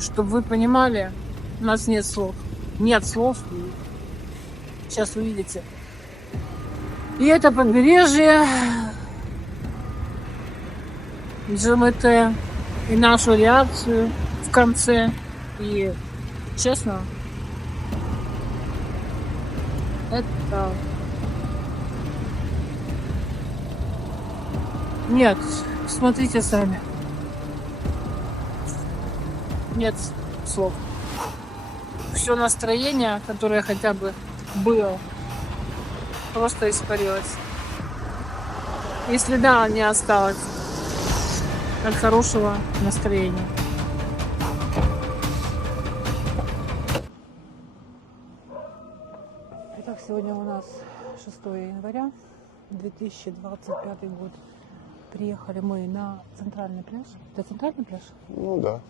Чтобы вы понимали, у нас нет слов. Нет слов. Сейчас увидите. И это побережье, ЖМТ, и нашу реакцию в конце. И, честно, это... Нет, смотрите сами. Нет слов. Все настроение, которое хотя бы было, просто испарилось. И следа не осталось от хорошего настроения. Итак, сегодня у нас 6 января 2025 год. Приехали мы на центральный пляж. Это центральный пляж? Ну да.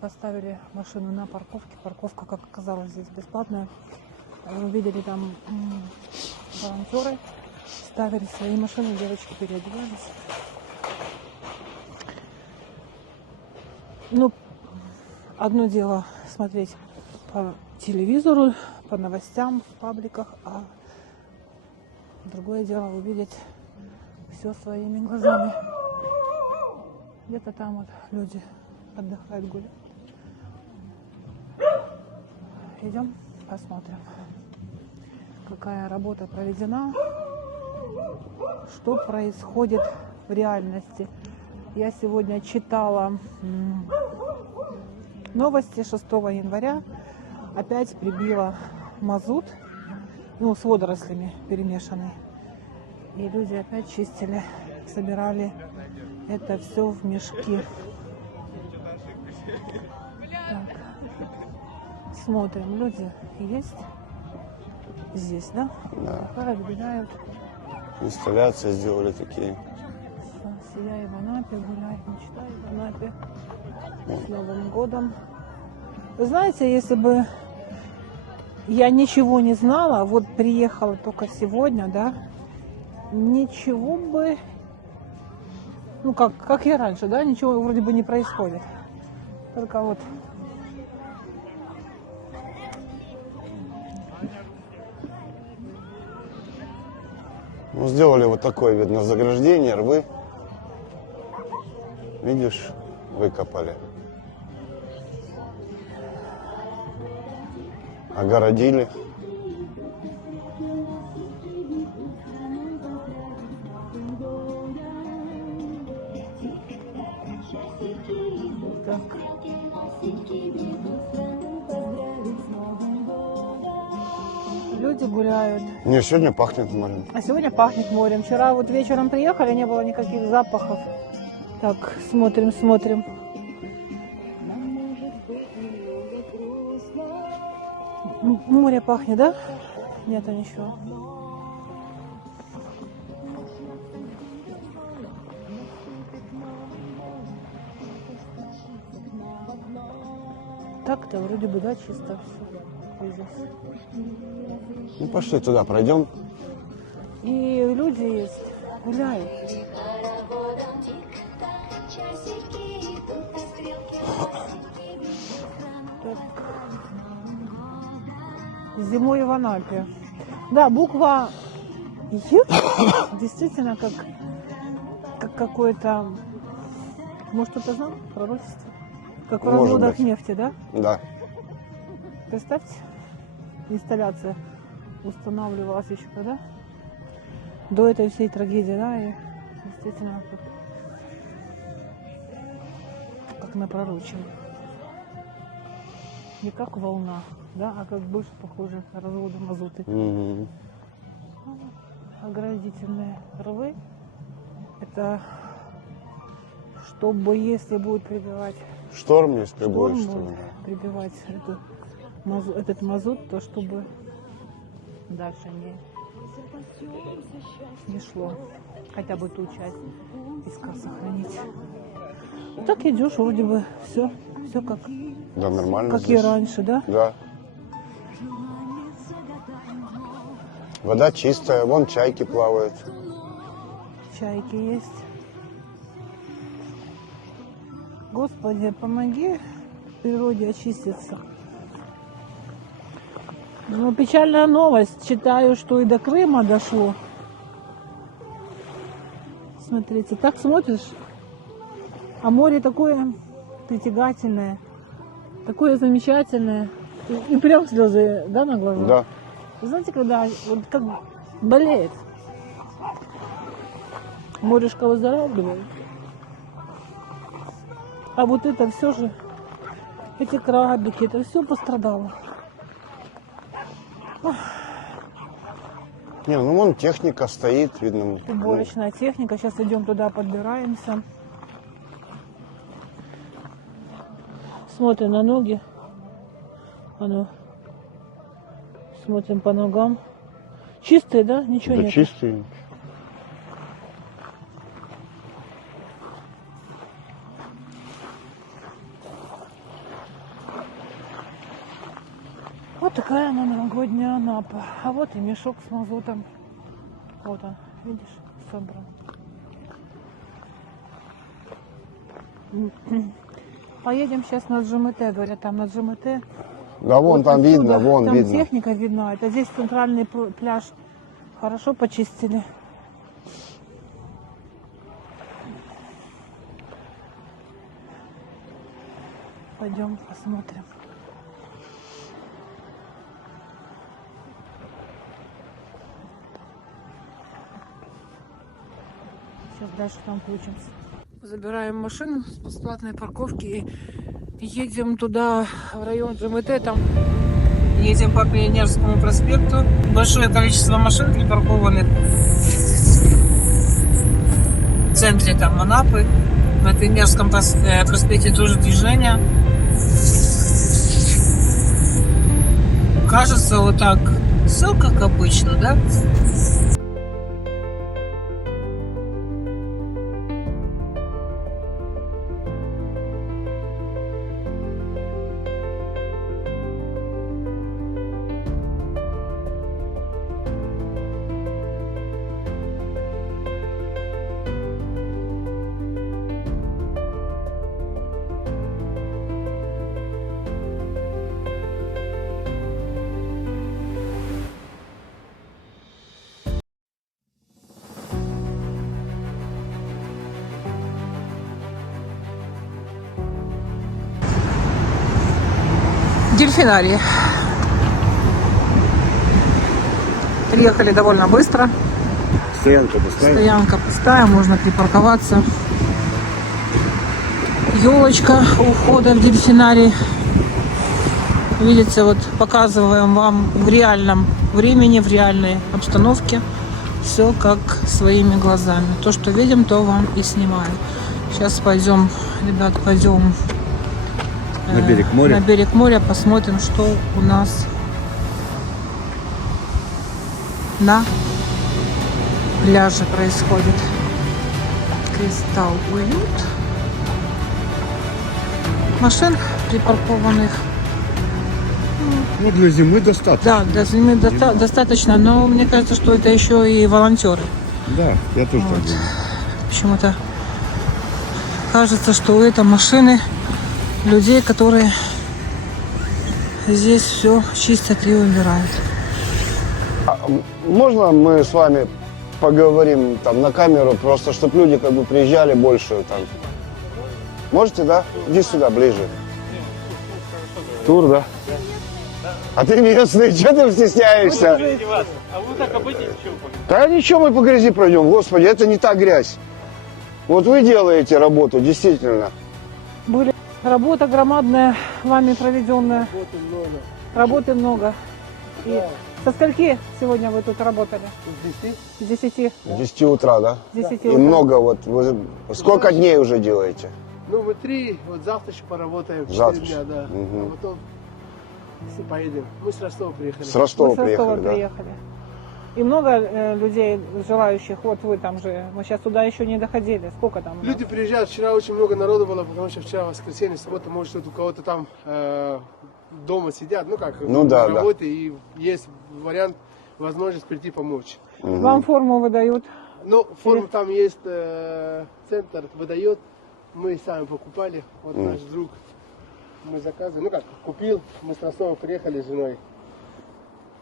Поставили машину на парковке. Парковка, как оказалось, здесь бесплатная. Вы видели, там волонтеры ставили свои машины, девочки переодевались. Ну, одно дело смотреть по телевизору, по новостям, в пабликах, а другое дело увидеть все своими глазами. Где-то там вот люди отдыхают, гуляют. Идем, посмотрим, какая работа проведена, что происходит в реальности. Я сегодня читала новости 6 января. Опять прибило мазут, ну, с водорослями перемешанный. И люди опять чистили, собирали это все в мешки. Так. Смотрим, люди есть здесь, да? Да. Разбирают. Инсталляции сделали такие. Сияй в Анапе, гуляй, мечтай в Анапе. С Новым годом. Вы знаете, если бы я ничего не знала, вот приехала только сегодня, да, ничего бы, ну как я раньше, да, ничего вроде бы не происходит. Только вот Ну, сделали вот такое, видно, заграждение, рвы. Видишь, выкопали. Огородили. так. Люди гуляют. Не, сегодня пахнет морем. А сегодня пахнет морем. Вчера вот вечером приехали, не было никаких запахов. Так, смотрим. Море пахнет, да? Нет, ничего. Так-то вроде бы, да, чисто все здесь. Ну, пошли туда, пройдем. И люди есть, гуляют. Так. Зимой в Анапе. Да, буква Й действительно как какой-то, может, кто-то знал пророчество? Как в Может разводах быть. нефти, да? Да. Представьте, инсталляция устанавливалась еще когда? До этой всей трагедии, да, и действительно как напророчено. Не как волна, да, а как больше похоже на разводы мазуты. Мгм. Оградительные рвы. Это чтобы, если будет прибивать Шторм, если будет, шторм, что будет ли. прибивать этот мазут, то чтобы дальше не шло. Хотя бы ту часть песка сохранить. Так идешь, вроде бы все как Да, нормально и здесь. раньше, да? Да. Вода чистая, вон чайки плавают. Чайки есть. Господи, помоги природе очистится. Ну, печальная новость. Читаю, что и до Крыма дошло. Смотрите, так смотришь, а море такое притягательное, такое замечательное. И прям слезы, да, на глазах? Да. Вы знаете, когда вот как болеет, морешка выздоравливает, а вот это все же, эти крабики, это все пострадало. Не, ну вон техника стоит, видно. Уборочная техника, сейчас идем туда, подбираемся. Смотрим на ноги. А ну. Смотрим по ногам. Чистые, да? Ничего Да нет. чистые. Вот такая она новогодняя Анапа. А вот и мешок с мазутом. Вот он, видишь, собран. Поедем сейчас на ДЖМТ, говорят, там на ДЖМТ. Да вон Вот там отсюда, видно, вон там видно. техника видна. Это здесь центральный пляж. Хорошо почистили. Пойдем посмотрим. Сейчас дальше там включимся. Забираем машину с бесплатной парковки и едем туда, в район ДЖМТ. Там едем по Пионерскому проспекту. Большое количество машин припаркованных в центре там Анапы. На Пионерском проспекте тоже движение. Кажется, вот так все как обычно, да? Дельфинарий. Приехали довольно быстро. Стоянка пустая. Стоянка пустая, можно припарковаться. Елочка у входа в дельфинарий. Видите, вот показываем вам в реальном времени, в реальной обстановке. Все как своими глазами. То, что видим, то вам и снимаю. Сейчас пойдем, ребят, пойдем На берег моря. на берег моря, посмотрим, что у нас на пляже происходит. Кристалл Уют. Машин припаркованных. Ну, для зимы достаточно. Да, для зимы достаточно, но мне кажется, что это еще и волонтеры. Да, я тоже Вот. так думаю. Почему-то кажется, что это машины людей, которые здесь все чистят и убирают. Можно мы с вами поговорим там на камеру, просто чтобы люди как бы приезжали больше там? Можете, да? Иди сюда, ближе. Тур, да? А ты местный, что ты стесняешься? А вы так обойдите, что вы? Да ничего, мы по грязи пройдем, господи, это не та грязь. Вот вы делаете работу, действительно. Работа громадная, вами проведенная. Работы много. И со скольки сегодня вы тут работали? С 10. С 10 утра, да? С 10 И утра. много вот. Вы сколько дней уже делаете? Ну, мы 3, вот завтра еще поработаем, 4 Завтра дня, еще. да. Мгм. А потом все поедем. Мы с Ростова приехали. С Ростова Вы с Ростова приехали, да? приехали. И много людей желающих, вот вы там же, мы сейчас туда еще не доходили. Сколько там? у нас? Люди приезжают, вчера очень много народу было, потому что вчера воскресенье, суббота, может, тут у кого-то там дома сидят, ну как, Ну да, на да. работе, и есть вариант, возможность прийти помочь. Вам форму выдают. Ну, форму там есть, центр выдает, мы сами покупали, вот наш друг мы заказывали, ну как, купил, мы с Ростова приехали с женой.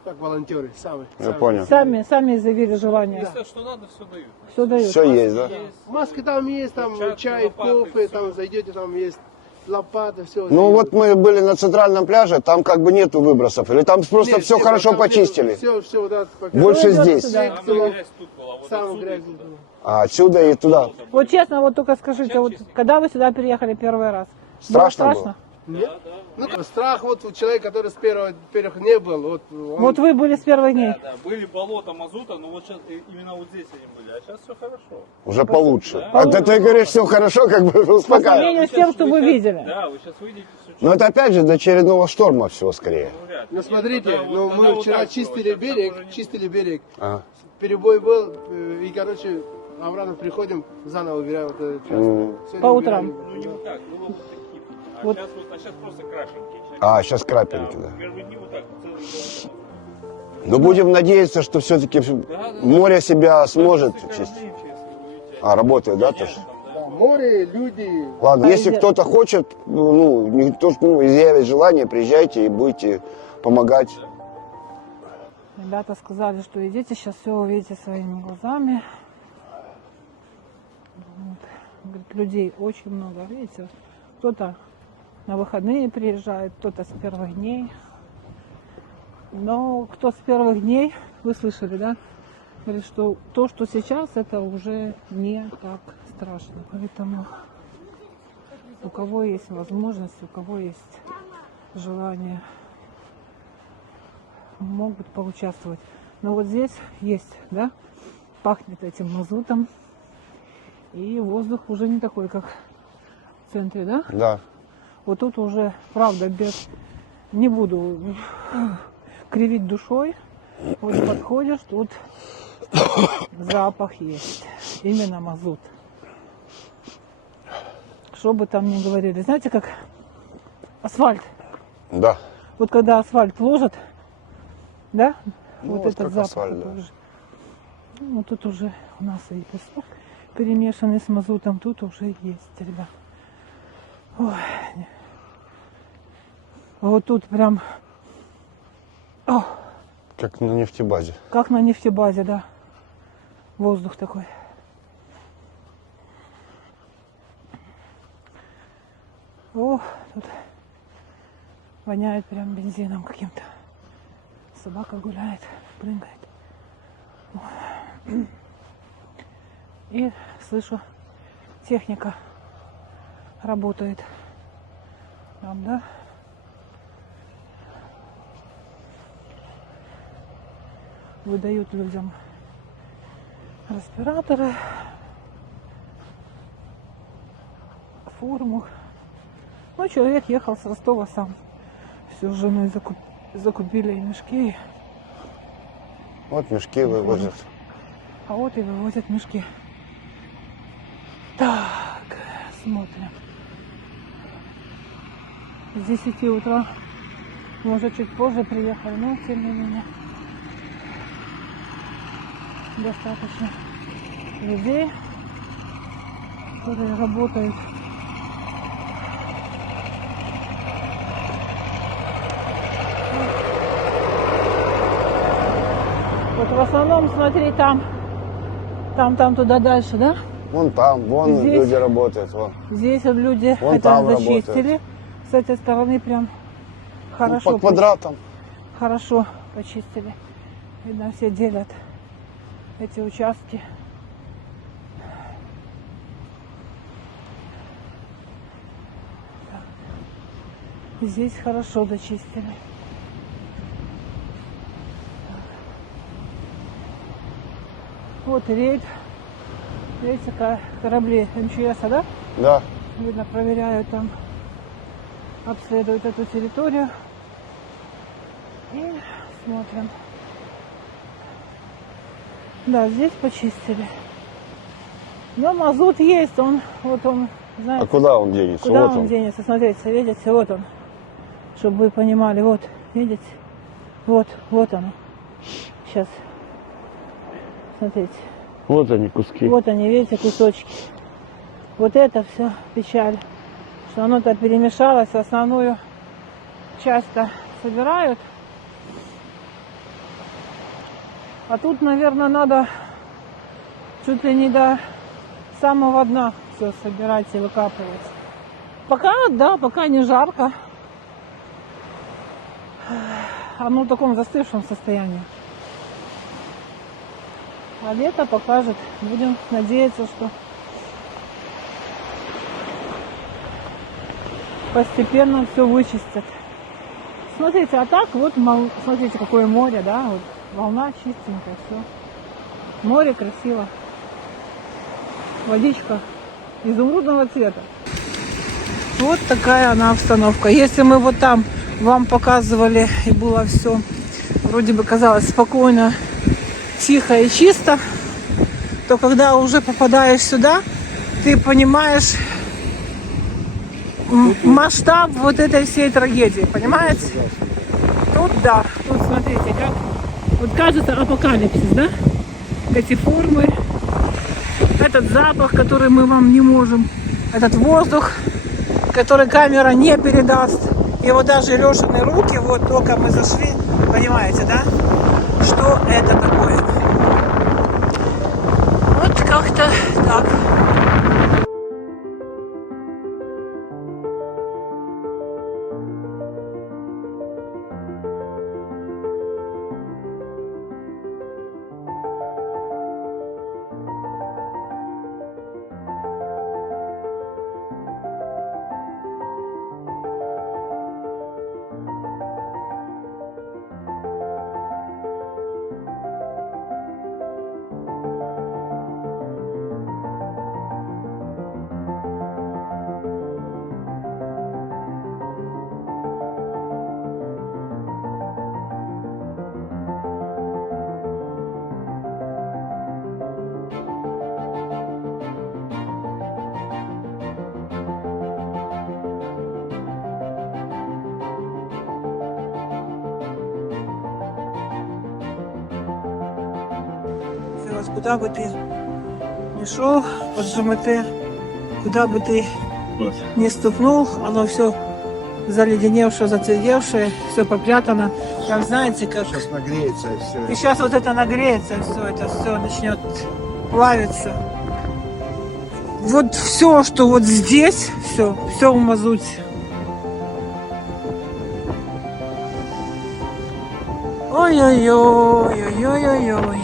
Как волонтеры, сами. Я понял. Сами заявили желание. Если что надо, все дают. Все дают. Все есть, да? Маски там есть, там Перчатки, чай, лопаты, кофе, всё. там зайдете, там есть лопаты, все. Ну вот мы были на центральном пляже, там как бы нету выбросов. Или там просто все хорошо почистили? Все, да, Больше идет здесь. сюда. Самая грязь тут была, вот Самый отсюда и грязный. туда. А отсюда и туда. Вот честно, вот только скажите, вот когда вы сюда приехали первый раз? Страшно Было было? страшно? Нет? Ну, страх вот у человека, который с первых не был, вот он... Вот вы были с первых дней. Да, были болота мазута, но вот сейчас именно вот здесь они были, а сейчас все хорошо. Уже получше. А Получше. ты говоришь, все хорошо, как бы По успокаивай. сравнению с тем, что вы щас- видели. Да, вы сейчас выйдете все Но это опять же до очередного шторма всего скорее. Ну смотрите, ну, мы вчера чистили берег, А. перебой был, и, короче, обратно приходим, заново убираем вот эту часть. Сегодня По утрам. убирали. Ну не вот так, было вот такие. А Вот. сейчас вот, а сейчас просто крашенки. А, сейчас крапинки, да. Первые дни вот так, целый день. Но будем надеяться, что все-таки море себя сможет Каждый чистить. день, если вы видите. А, работает, да, тоже? Да, море, люди, Ладно, если Пойдет. кто-то хочет, ну, никто, ну, изъявит желание, приезжайте и будете помогать. Ребята сказали, что идите, сейчас все увидите своими глазами. Вот. Говорит, людей очень много, видите, кто-то на выходные приезжает, кто-то с первых дней. Но кто с первых дней, вы слышали, да? Говорит, что то, что сейчас, это уже не так страшно. Поэтому у кого есть возможность, у кого есть желание, могут поучаствовать. Но вот здесь есть, да, пахнет этим мазутом. И воздух уже не такой, как в центре, да? Да. Вот тут уже, правда, без... Не буду кривить душой. Вот подходишь, тут запах есть. Именно мазут. Что бы там ни говорили. Знаете, как асфальт. Да. Вот когда асфальт ложат, да? Ну, вот вот этот как запах. асфальт, да. тоже. Ну, тут уже у нас и песок перемешанный с мазутом. Тут уже есть, ребят. Ой. Вот тут прям... О, Как на нефтебазе. как на нефтебазе, да. Воздух такой. О, тут воняет прям бензином каким-то. Собака гуляет, прыгает. Ой. И слышу, техника работает. Там, да? Выдают людям респираторы, форму. Ну, человек ехал с Ростова сам. Все с женой закупили мешки, Вот мешки вывозят. а вот и вывозят мешки. Так, смотрим. С 10 утра, может, чуть позже приехали, но тем не менее достаточно людей, которые работают. Вот в основном, смотри, там туда дальше, да? Вон там, вон Здесь. люди работают. Вон. Здесь вот люди Вон это там зачистили. С этой стороны прям Ну, хорошо. по квадратам. Хорошо почистили. Видно, все делят эти участки. Так. Здесь хорошо дочистили. Вот рейд. Видите, корабли МЧС, да? Да. Видно, проверяют там, обследуют эту территорию. И смотрим. Да, здесь почистили. Но мазут есть, он, знаете, А куда он денется? куда Вот он денется? Смотрите, видите, вот он. Чтобы вы понимали, вот, видите? Вот оно. Сейчас. Смотрите. Вот они куски. Вот они, видите, кусочки. Вот это все печаль, что оно-то перемешалось, основную часть-то собирают. А тут, наверное, надо чуть ли не до самого дна все собирать и выкапывать. Пока, да, пока не жарко. Оно в таком застывшем состоянии. А лето покажет. Будем надеяться, что постепенно все вычистят. Смотрите, а так вот, смотрите, какое море, да, вот волна чистенькая, все. Море красиво. Водичка изумрудного цвета. Вот такая она обстановка. Если мы вот там вам показывали, и было все, вроде бы казалось спокойно, тихо и чисто, то когда уже попадаешь сюда, ты понимаешь масштаб вот этой всей трагедии, понимаете? Тут, да, тут смотрите, как вот кажется апокалипсис, да? Эти формы, этот запах, который мы вам не можем, этот воздух, который камера не передаст. И вот даже Лешины руки, вот только мы зашли, понимаете, да? Что это такое? Вот как-то так. Куда бы ты ни шел, под ЖМТ, куда бы ты ни ступнул, оно все заледеневшее, затвердевшее, все попрятано. Как знаете, как... Сейчас нагреется и все. И сейчас вот это нагреется, все это все начнет плавиться. Вот все, что вот здесь, все в мазуте. Ой-ой-ой, ой-ой-ой-ой.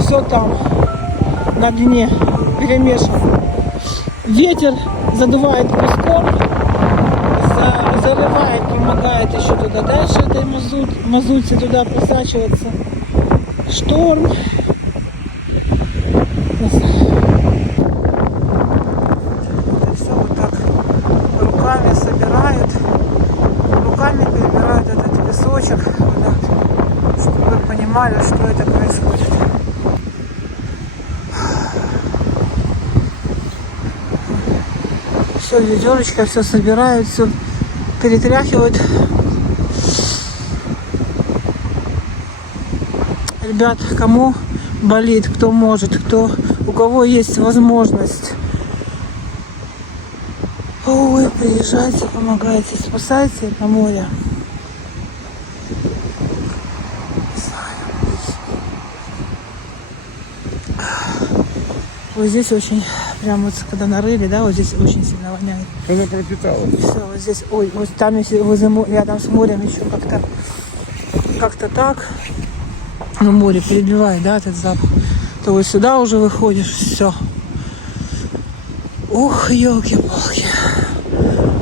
Все там на дне перемешано. Ветер задувает песком, заливает, помогает еще туда дальше этой мазути туда просачиваться. Шторм. Это все вот так руками собирают, руками перебирают этот песочек, вот, чтобы вы понимали, что это происходит. Все ведерочка, все собирают, все перетряхивают. Ребят, кому болит, кто может, у кого есть возможность. Ой, приезжайте, помогайте, спасайте на море. Вот здесь очень, прям вот когда нарыли, да, вот здесь очень сильно воняет. Она пропитала. Все, вот здесь, ой, вот там если возле, рядом с морем еще как-то так, ну, море перебивает, да, этот запах, то вот сюда уже выходишь, все. Ух, елки-палки.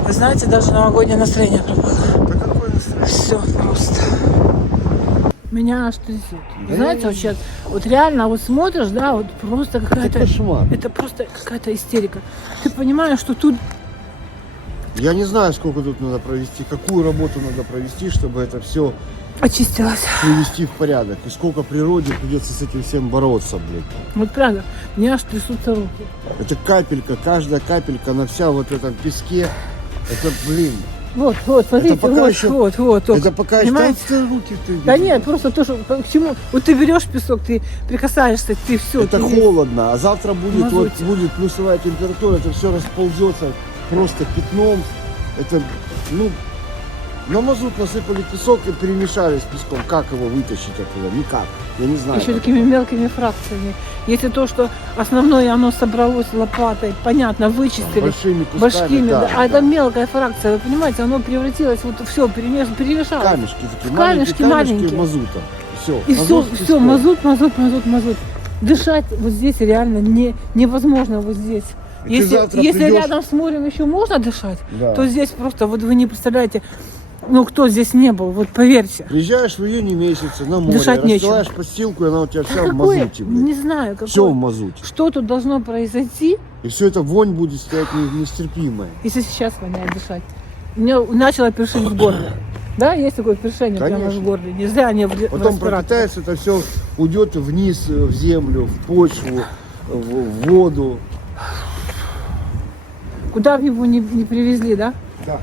Вы знаете, даже новогоднее настроение пропало. Да какое настроение? Все просто. Меня аж трясет. Знаете, вот сейчас, вот реально, вот смотришь, да, вот просто какая-то... Это кошмар. Это просто какая-то истерика. Ты понимаешь, что тут... Я не знаю, сколько тут надо провести, какую работу надо провести, чтобы это все Очистилась. привести в порядок. И сколько природе придется с этим всем бороться, блядь. Вот правда, мне аж трясутся руки. Это капелька, каждая капелька, она вся вот в этом песке. Это, блин, Вот, смотрите, пока вот, еще- вот. только, Это пока понимаете? что руки ты. Да нет, просто то, что к чему. Вот ты берешь песок, ты прикасаешься, ты все. Это холодно, а завтра будет, вот, Мазуте. будет плюсовая температура, это все расползется просто пятном. Это, ну, на мазут насыпали песок и перемешали с песком. Как его вытащить оттуда? Никак. Я не знаю. Еще как такими это. мелкими фракциями. Если то, что основное, оно собралось лопатой, понятно, вычистили. Большими кусками, Башкими, да. А да. это мелкая фракция, вы понимаете, оно превратилось, вот все, перемешалось. Камешки такие, Камешки маленькие. мазута. Все. И все, мазут. Дышать вот здесь реально невозможно вот здесь. И ты Если завтра придешь- рядом с морем еще можно дышать, Да. то здесь просто, вот вы не представляете, ну кто здесь не был, вот поверьте. Приезжаешь в июне месяце на море, Дышать нечем. расстилаешь постилку, и она у тебя вся в Какое? мазуте. Не знаю, Все в какое. мазуте. Что тут должно произойти, И все это вонь будет стоять нестерпимая. если сейчас воняет дышать? Мне начало першить в горле. Да, есть такое першение прямо Конечно. в горле. Нельзя они в Потом респираторе. пропитается, это все уйдет вниз в землю, в почву, в воду. Куда бы его не привезли, да? Да.